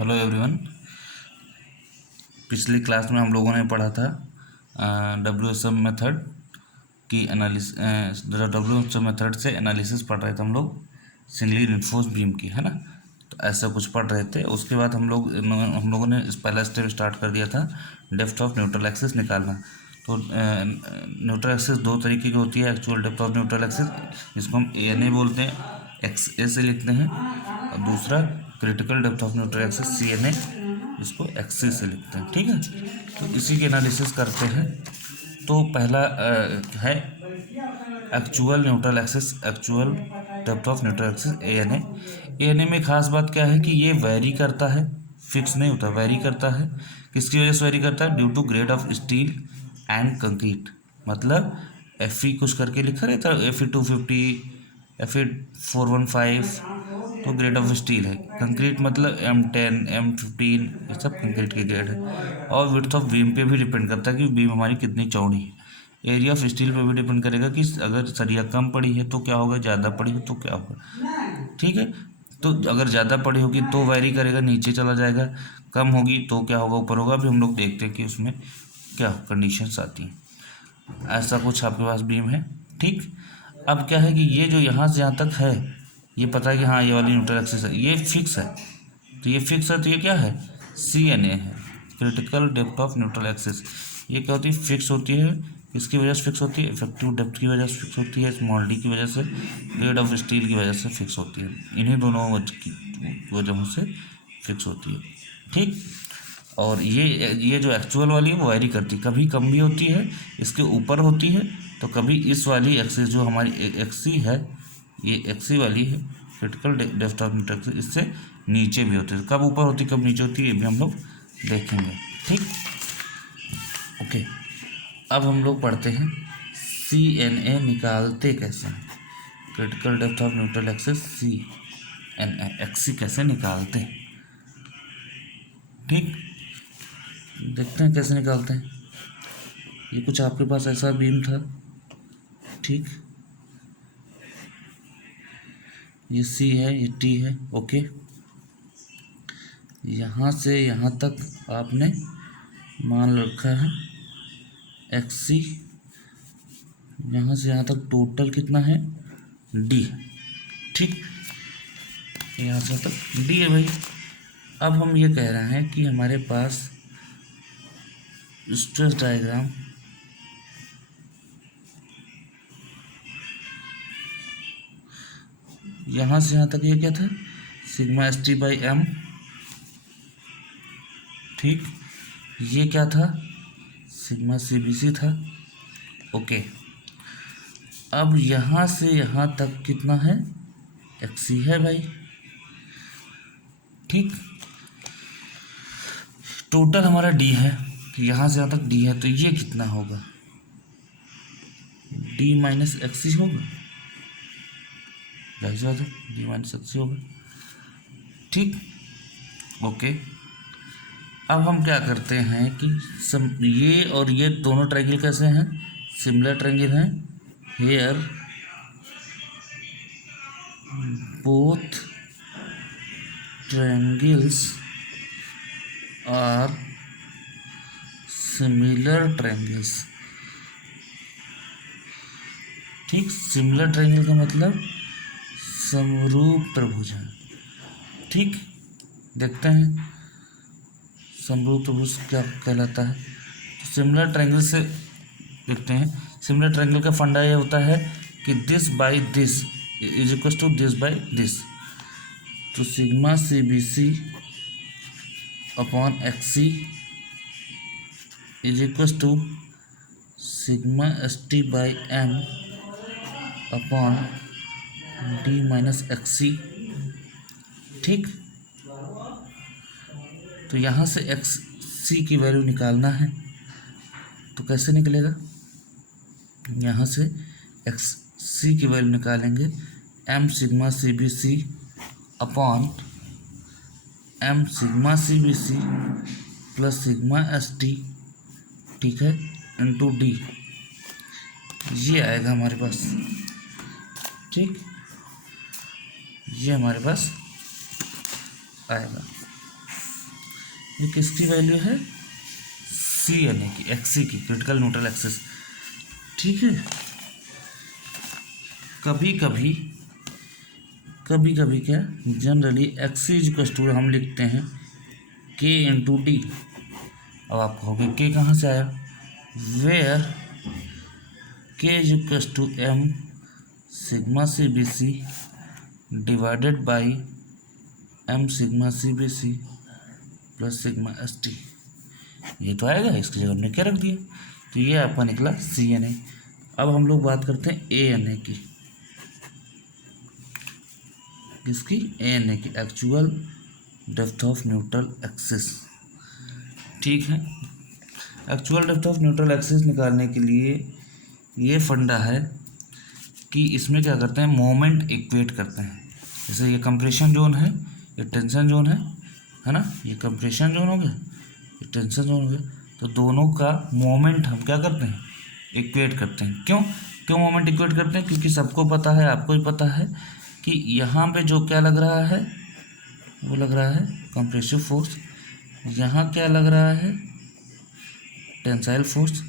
Hello everyone. पिछली class में हम लोगों ने पढ़ा था WSM मेथड की WSM मेथड से एनालिसिस पढ़ रहे थे हम लोग सिंगली रिइंफोर्स बीम की, है ना। तो ऐसा कुछ पढ़ रहे थे। उसके बाद हम लोगों ने इस पहला स्टेप स्टार्ट कर दिया था डेप्थ ऑफ न्यूट्रल एक्सिस निकालना। तो न्यूट्रल एक्सिस दो तरीके की होती है। Actual depth of neutral axis, जिसको हम ANA बोलते हैं, XA से लिखते हैं, और दूसरा critical depth of neutral axis CNA, इसको XC से लिखते हैं। ठीक है, तो इसी की एनालिसिस करते हैं। तो पहला है actual neutral axis, actual depth of neutral axis ANA में खास बात क्या है कि ये वेरी करता है, फिक्स नहीं होता, वेरी करता है। किसकी वजह से वेरी करता है? Due to grade of steel and concrete. मतलब FE कुछ करके लिखा रहता है, FE 250, FE 415, तो ग्रेड ऑफ स्टील है। कंक्रीट मतलब M10, M15, ये सब कंक्रीट के ग्रेड है। और विड्थ ऑफ बीम पे भी डिपेंड करता है कि बीम हमारी कितनी चौड़ी है। एरिया ऑफ स्टील पे भी डिपेंड करेगा कि अगर सरिया कम पड़ी है तो क्या होगा, ज़्यादा पड़ी हो तो क्या होगा। ठीक है, तो अगर ज़्यादा पड़ी होगी तो वेरी करेगा, नीचे चला जाएगा। कम होगी तो क्या होगा, ऊपर होगा। अभी हम लोग देखते हैं कि उसमें क्या कंडीशंस आती हैं। ऐसा कुछ आपके पास बीम है। ठीक, अब क्या है कि ये जो यहाँ से यहाँ तक है, ये पता है कि हाँ ये वाली न्यूट्रल एक्सिस है, ये फिक्स है। तो ये फिक्स है, तो ये क्या है? CNA है, critical depth of neutral axis. ये क्या होती है? फिक्स होती है। किसकी वजह से फिक्स होती है? इफेक्टिव डेप्थ की वजह से फिक्स होती है, स्मॉल d की वजह से, ग्रेड ऑफ स्टील की वजह से फिक्स होती है। इन्हीं दोनों वजहों से फिक्स होती है। ठीक, और ये जो एक्चुअल वाली है वो वेरी करती है, कभी कम भी होती है, इसके ऊपर होती है, तो कभी इस वाली एक्सिस जो हमारी XC है, ये XC वाली है, critical depth of neutral axis, इससे नीचे भी होती है। कब ऊपर होती है कब नीचे होती है, ये भी हम लोग देखेंगे। ठीक, ओके। अब हम लोग पढ़ते हैं CNA निकालते कैसे हैं। Critical depth of neutral axis CNA XC कैसे निकालते हैं। ठीक, देखते हैं कैसे निकालते हैं। ये कुछ आपके पास ऐसा बीम था। ठीक, ये C है, ये T है। ओके, यहाँ से यहाँ तक आपने मान रखा है XC। यहाँ से यहाँ तक टोटल कितना है? D। ठीक, यहाँ से तक D है भाई। अब हम ये कह रहे हैं कि हमारे पास स्ट्रेस डायग्राम यहाँ से यहाँ तक ये क्या था? Sigma ST/m। ठीक, ये क्या था? सिग्मा CBC था। ओके, अब यहाँ से यहाँ तक कितना है? XC है भाई। ठीक, टोटल हमारा D है, यहाँ से यहाँ तक D है, तो ये कितना होगा? D माइनस XC होगा, जाहिर सी बात है, D माइनस XC होगा। ठीक, ओके। अब हम क्या करते हैं कि ये और ये दोनों ट्रायंगल कैसे हैं? सिमिलर ट्रायंगल हैं। Here both triangles are similar triangles. ठीक, सिमिलर ट्रायंगल का मतलब समरूप त्रिभुज है। ठीक, देखते हैं समरूप त्रिभुज क्या कहलाता है। तो सिमिलर ट्रायंगल से देखते हैं। सिमिलर ट्रायंगल का फंडा ये होता है कि this by this is equal to this by this. तो sigma CBC upon XC is equal to sigma ST/m upon D minus XC। ठीक, तो यहाँ से XC की वैल्यू निकालना है, तो कैसे निकलेगा? यहाँ से XC की वैल्यू निकालेंगे M sigma CBC upon M sigma CBC plus sigma ST, ठीक है, इंटू D। ये आएगा हमारे पास। ठीक, ये हमारे पास आएगा। ये किसकी वैल्यू है, सी एन ए की, एक्सी की, क्रिटिकल न्यूट्रल एक्सिस। ठीक है, कभी कभी क्या जनरली एक्सी इज टू हम लिखते हैं के इंटू डी। अब आप कहोगे के कहाँ से आया, where K is two M sigma C B C divided by M sigma C B C plus sigma S T. ये तो आएगा, इसकी जगह हमने क्या रख दिया, तो ये आपका निकला सी एन ए। अब हम लोग बात करते हैं ए एन ए की, किसकी, ए एन ए की, actual depth of neutral axis. ठीक है, actual depth of neutral axis निकालने के लिए ये फंडा है कि इसमें क्या करते हैं, मोमेंट इक्वेट करते हैं। जैसे ये कंप्रेशन जोन है, ये टेंशन जोन है ना, ये कंप्रेशन जोन हो गया, ये टेंशन जोन हो गया, तो दोनों का मोमेंट हम क्या करते हैं, इक्वेट करते हैं। क्यों मोमेंट इक्वेट करते हैं, क्योंकि सबको पता है, आपको भी पता है कि यहाँ पे जो क्या लग रहा है, वो लग रहा है कंप्रेसिव फोर्स, यहाँ क्या लग रहा है, टेंसाइल फोर्स।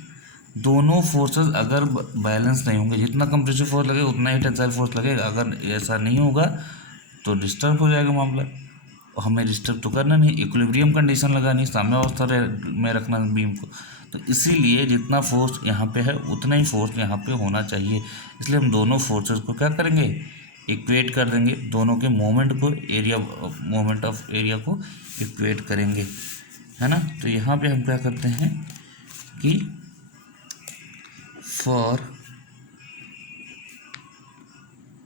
दोनों फोर्सेस अगर बैलेंस नहीं होंगे, जितना कंप्रेसिव फोर्स लगेगा उतना ही टेंसाइल फोर्स लगेगा, अगर ऐसा नहीं होगा तो डिस्टर्ब हो जाएगा मामला। और हमें डिस्टर्ब तो करना नहीं, इक्विलिब्रियम कंडीशन लगानी, साम्यावस्था में रखना बीम को, तो इसीलिए जितना फोर्स यहाँ पे है उतना ही फोर्स यहाँ पे होना चाहिए। इसलिए हम दोनों फोर्सेस को क्या करेंगे, इक्वेट कर देंगे, दोनों के मोमेंट को, एरिया मोमेंट ऑफ एरिया को इक्वेट करेंगे, है ना। तो यहाँ पे हम क्या करते हैं कि for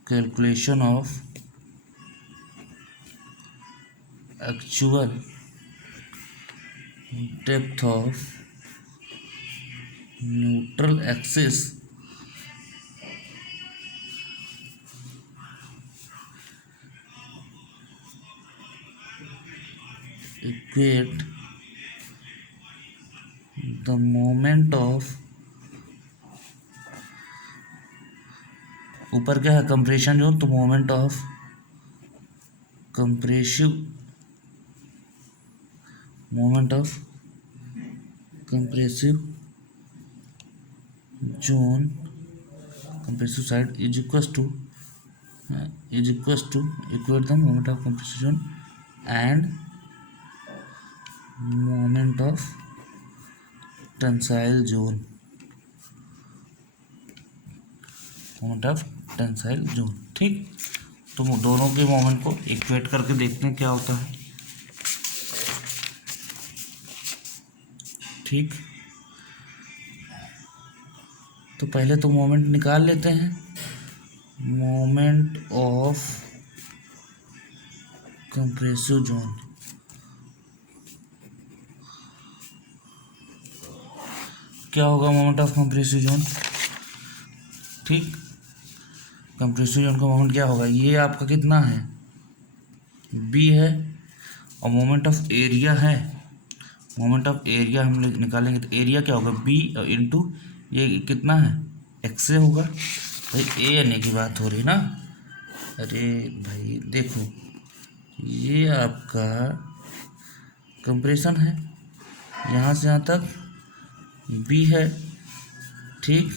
calculation of actual depth of neutral axis equate the moment of, ऊपर क्या है कंप्रेशन जोन, तो moment of compressive, moment of compressive zone, compressive side is equal to equate the moment of compressive zone and moment of tensile zone, moment of tensile zone. ठीक, तो दोनों के moment को equate करके देखते हैं क्या होता है। ठीक, तो पहले तो मोमेंट निकाल लेते हैं, मोमेंट ऑफ कंप्रेसिव जोन, क्या होगा मोमेंट ऑफ कंप्रेसिव जोन। ठीक, कंप्रेसिव जोन का मोमेंट क्या होगा, ये आपका कितना है, बी है, और मोमेंट ऑफ एरिया है, मोमेंट ऑफ एरिया हम निकालेंगे तो एरिया क्या होगा, बी इंटू ये कितना है, एक्स से होगा। भाई ए एन ए की बात हो रही ना, अरे भाई देखो ये आपका कंप्रेशन है, यहाँ से यहाँ तक बी है। ठीक,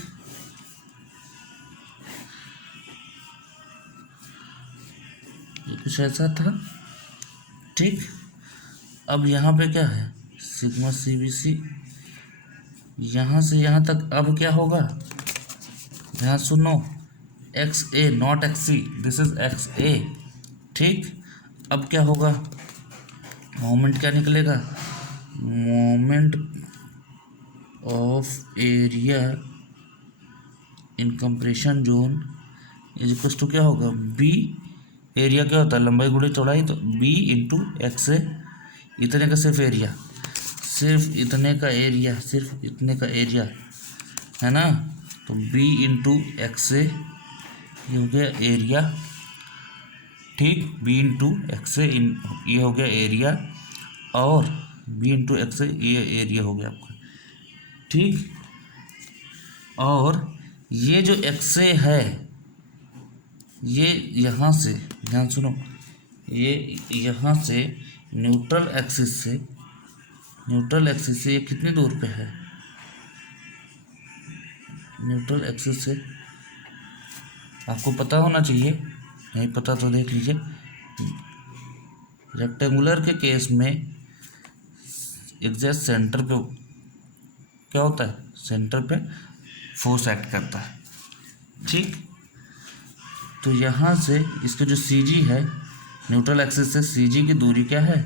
ये कुछ ऐसा था। ठीक, अब यहाँ पे क्या है, सिग्मा सी बी सी, यहाँ से यहाँ तक अब क्या होगा, यहाँ सुनो, X A naught X C, this is X A. ठीक, अब क्या होगा, मोमेंट क्या निकलेगा, moment of area in compression zone is equal to क्या होगा, बी, एरिया क्या होता है, लंबाई गुणे चौड़ाई, तो बी इंटू एक्स ए, इतने का सिर्फ एरिया, सिर्फ इतने का एरिया, सिर्फ इतने का एरिया है ना, तो बी इंटू एक्स ए, ये हो गया एरिया। ठीक, बी इंटू एक्स ए, ये हो गया एरिया, और बी इंटू एक्स ए ये एरिया हो गया आपका। ठीक, और ये जो एक्स ए है, ये यहाँ से, ध्यान सुनो, ये यहाँ से न्यूट्रल एक्सिस से न्यूट्रल एक्सिस से ये कितनी दूर पे है? न्यूट्रल एक्सिस से आपको पता होना चाहिए, नहीं पता तो देख लीजिए। रेक्टेंगुलर के केस में एग्जैक्ट सेंटर पे क्या होता है, सेंटर पे फोर्स एक्ट करता है। ठीक, तो यहाँ से इसका जो सी जी है, न्यूट्रल एक्सिस से सी जी की दूरी क्या है,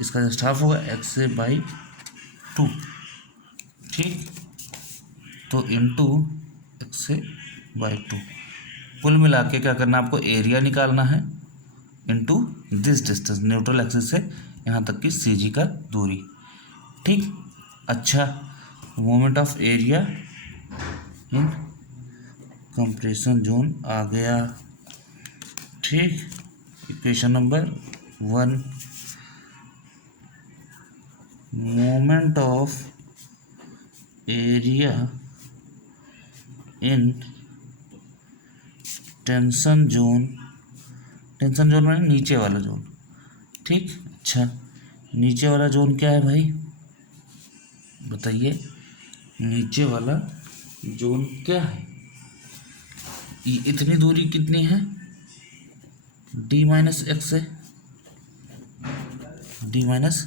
इसका जस्ट हाफ होगा एक्स से बाई 2। ठीक, तो इंटू एक्स से बाई 2। कुल मिला के क्या करना है आपको, एरिया निकालना है into this distance, neutral axis से यहाँ तक की सी जी का दूरी। ठीक, अच्छा, moment of area in compression zone आ गया। ठीक, equation number 1, moment of area in tension zone, tension zone में नीचे वाला जोन। ठीक, अच्छा, नीचे वाला जोन क्या है भाई, बताइए, नीचे वाला जोन क्या है? ये इतनी दूरी कितनी है, डी माइनस एक्स है, डी माइनस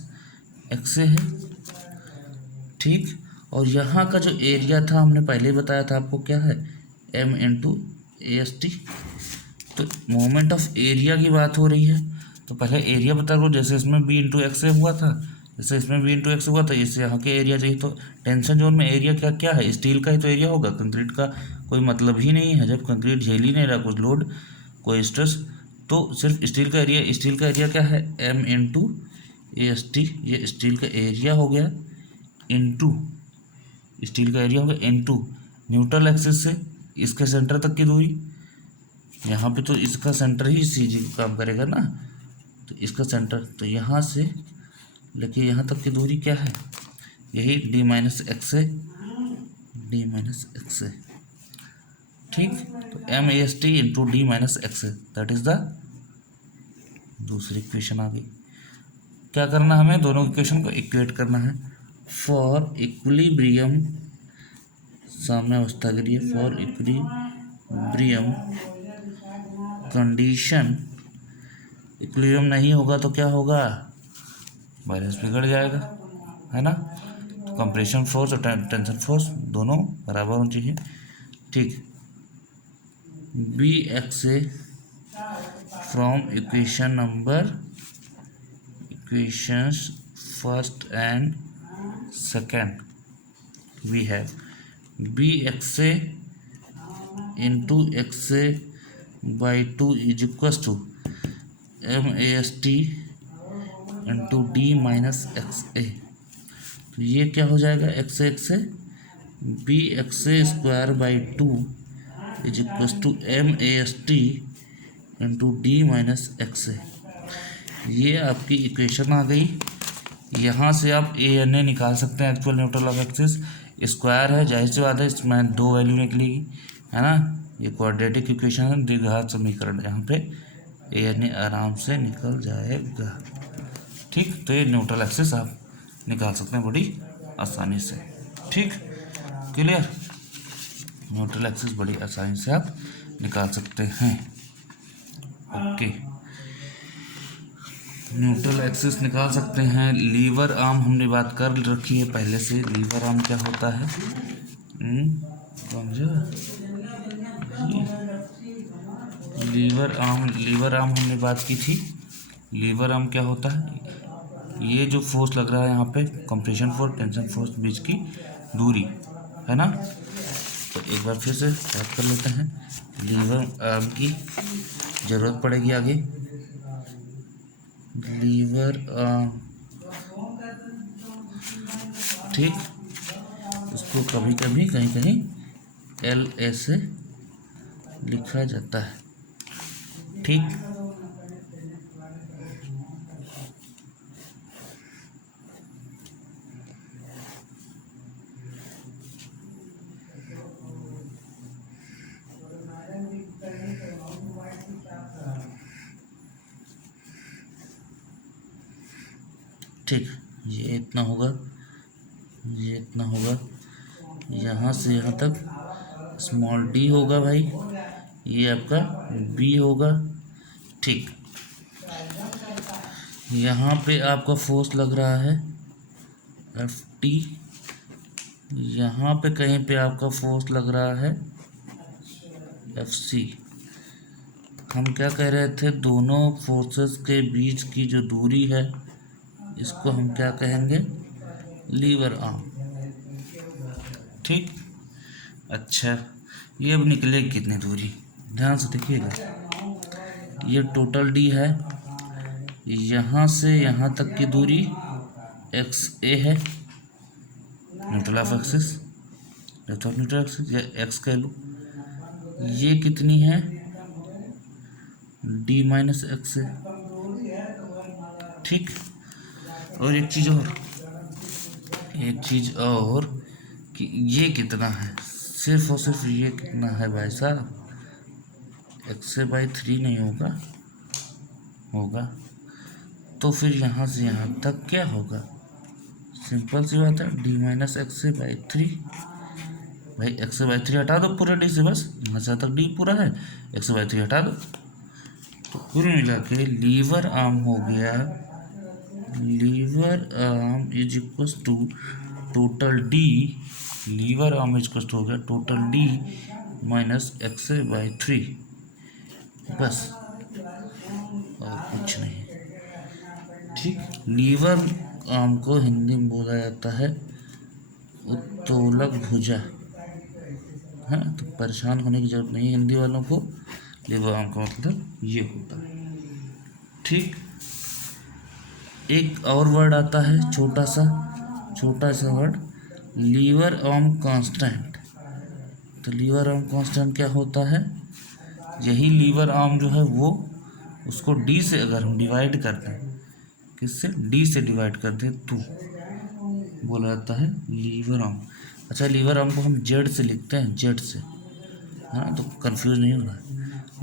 एक्स से है। ठीक, और यहाँ का जो एरिया था हमने पहले ही बताया था आपको, क्या है, M into A S T. तो मोमेंट ऑफ एरिया की बात हो रही है, तो पहले एरिया बता करो, जैसे इसमें बी इंटू एक्स से हुआ था, जैसे इसमें बी इंटू एक्स हुआ था, इससे यहाँ के एरिया चाहिए। तो टेंशन जोन में एरिया क्या क्या है, स्टील का ही तो एरिया होगा, कंक्रीट का कोई मतलब ही नहीं है, जब कंक्रीट झेल ही नहीं रहा कुछ लोड, कोई स्ट्रेस, तो सिर्फ स्टील का एरिया। स्टील का एरिया क्या है, M into A S T, ये स्टील का एरिया हो गया, इंटू स्टील का एरिया हो गया, इंटू न्यूट्रल एक्सिस से इसके सेंटर तक की दूरी, यहाँ पे तो इसका सेंटर ही सी जी काम करेगा ना, तो इसका सेंटर, तो यहाँ से लेके यहाँ तक की दूरी क्या है, यही डी माइनस एक्स है, डी माइनस एक्स है। ठीक, तो M A S T into D minus X है, दैट इज द दूसरी इक्वेशन आ गई। क्या करना है, हमें दोनों इक्वेशन को इक्वेट करना है। फॉर इक्विलिब्रियम, साम्य अवस्था के लिए, फॉर इक्विलिब्रियम कंडीशन, इक्विलिब्रियम नहीं होगा तो क्या होगा, बैलेंस बिगड़ जाएगा, है ना। तो कंप्रेशन फोर्स और टेंशन फोर्स दोनों बराबर होनी चाहिए। ठीक, B X A from equation number, equations first and second, we have B X A into X A by 2 is equals to M A S T into D minus X A. तो ये क्या हो जाएगा, X A B X A square by 2 is equals to M A S T into D minus X ए। ये आपकी equation आ गई। यहाँ से आप ए एन ए निकाल सकते हैं, actual neutral of axis. Square है, जाहिर सी बात है इसमें 2 वैल्यू निकलेगी, है ना। ये क्वाड्रेटिक इक्वेशन है, द्विघात समीकरण, यहाँ पे ए एन ए आराम से निकल जाएगा। ठीक, तो ये न्यूट्रल एक्सिस आप निकाल सकते हैं बड़ी आसानी से। ठीक, क्लियर, न्यूट्रल एक्सिस बड़ी आसानी से आप निकाल सकते हैं। ओके, न्यूट्रल एक्सिस निकाल सकते हैं। लीवर आर्म हमने बात कर रखी है पहले से, लीवर आर्म क्या होता है, समझो, लीवर आर्म हमने बात की थी। लीवर आर्म क्या होता है, ये जो फोर्स लग रहा है यहाँ पे, कंप्रेशन फोर्स टेंशन फोर्स बीच की दूरी, है ना। तो एक बार फिर से बात कर लेते हैं, लीवर आर्म की ज़रूरत पड़ेगी आगे। लीवर आर्म, ठीक, इसको कभी कभी कहीं कहीं एल ए से लिखा जाता है। ठीक, ठीक। ये इतना होगा, ये इतना होगा, यहाँ से यहाँ तक स्मॉल डी होगा भाई, ये आपका बी होगा। ठीक, यहाँ पे आपका फोर्स लग रहा है एफ टी, यहाँ पे कहीं पे आपका फोर्स लग रहा है एफ सी। हम क्या कह रहे थे, दोनों फोर्सेस के बीच की जो दूरी है इसको हम क्या कहेंगे, लीवर आर्म। ठीक, अच्छा ये अब निकलेगी कितनी दूरी, ध्यान से देखिएगा। ये टोटल डी है, यहाँ से यहाँ तक की दूरी एक्स ए है, neutral of axis, left of neutral axis, या एक्स कह लो। ये कितनी है, डी माइनस एक्स है। ठीक, और एक चीज़ और, कि ये कितना है, सिर्फ और सिर्फ ये कितना है भाई साहब, एक्स बाई 3 नहीं होगा। तो फिर यहाँ से यहाँ तक क्या होगा, सिंपल सी बात है, डी माइनस एक्स बाई 3। भाई एक्स बाई 3 हटा दो पूरा डी से, बस यहाँ से तक डी पूरा है, एक्स बाई 3 हटा दो। तो कुल मिला के लीवर आर्म हो गया, lever arm is equal to total D, lever arm is equal to हो गया total D minus X by 3, बस और कुछ नहीं। ठीक, लीवर आर्म को हिंदी में बोला जाता है उत्तोलक भुजा, है ना। तो परेशान होने की जरूरत नहीं है हिंदी वालों को, लीवर आर्म का मतलब ये होता है। ठीक, एक और वर्ड आता है छोटा सा वर्ड, लीवर आर्म कांस्टेंट। तो लीवर आर्म कांस्टेंट क्या होता है, यही लीवर आर्म जो है वो, उसको डी से अगर हम डिवाइड कर दें, किससे, डी से डिवाइड कर दें, तो बोला जाता है लीवर आर्म। अच्छा, लीवर आर्म को हम जेड से लिखते हैं, जेड से, है ना, तो कंफ्यूज नहीं होना है।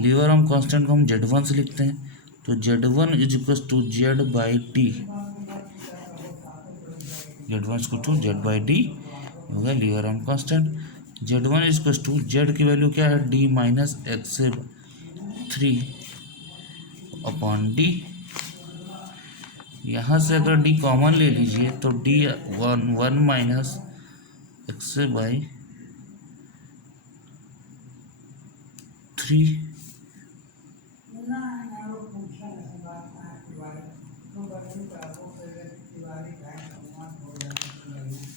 लीवर आर्म कांस्टेंट को हम Z1 से लिखते हैं, तो Z1 is equal to Z by T, Z1 is equal to Z by D हो गया lever arm constant. Z1 is equal to, Z की वैल्यू क्या है, D minus X 3 upon D. यहाँ से अगर डी कॉमन ले लीजिए तो डी 1 माइनस एक्स बाई 3।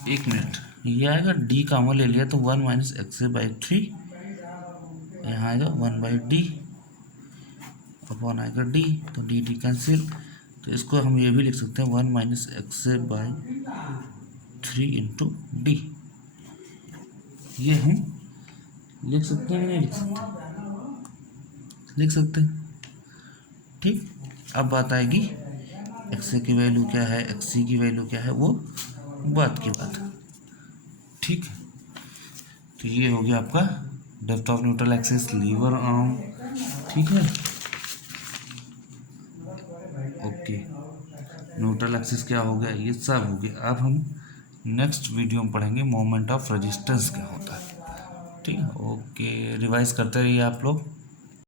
एक मिनट, ये आएगा डी कॉमन ले लिया तो 1 माइनस एक्स बाई 3, यहाँ आएगा 1 बाई डी अपॉन आएगा डी, तो डी डी कैंसिल। तो इसको हम ये भी लिख सकते हैं 1 minus X by 3 into D, ये हम लिख सकते हैं, नहीं लिख सकते, लिख सकते हैं। ठीक, अब बात आएगी एक्स की वैल्यू क्या है, एक्स की वैल्यू क्या है, वो बात की बात है। ठीक, तो ये हो गया आपका depth of neutral axis, lever arm. ठीक है, ओके, न्यूट्रल एक्सिस क्या हो गया, ये सब हो गया। अब हम नेक्स्ट वीडियो में पढ़ेंगे मोमेंट ऑफ रेजिस्टेंस क्या होता है। ठीक है, ओके, रिवाइज करते रहिए आप लोग।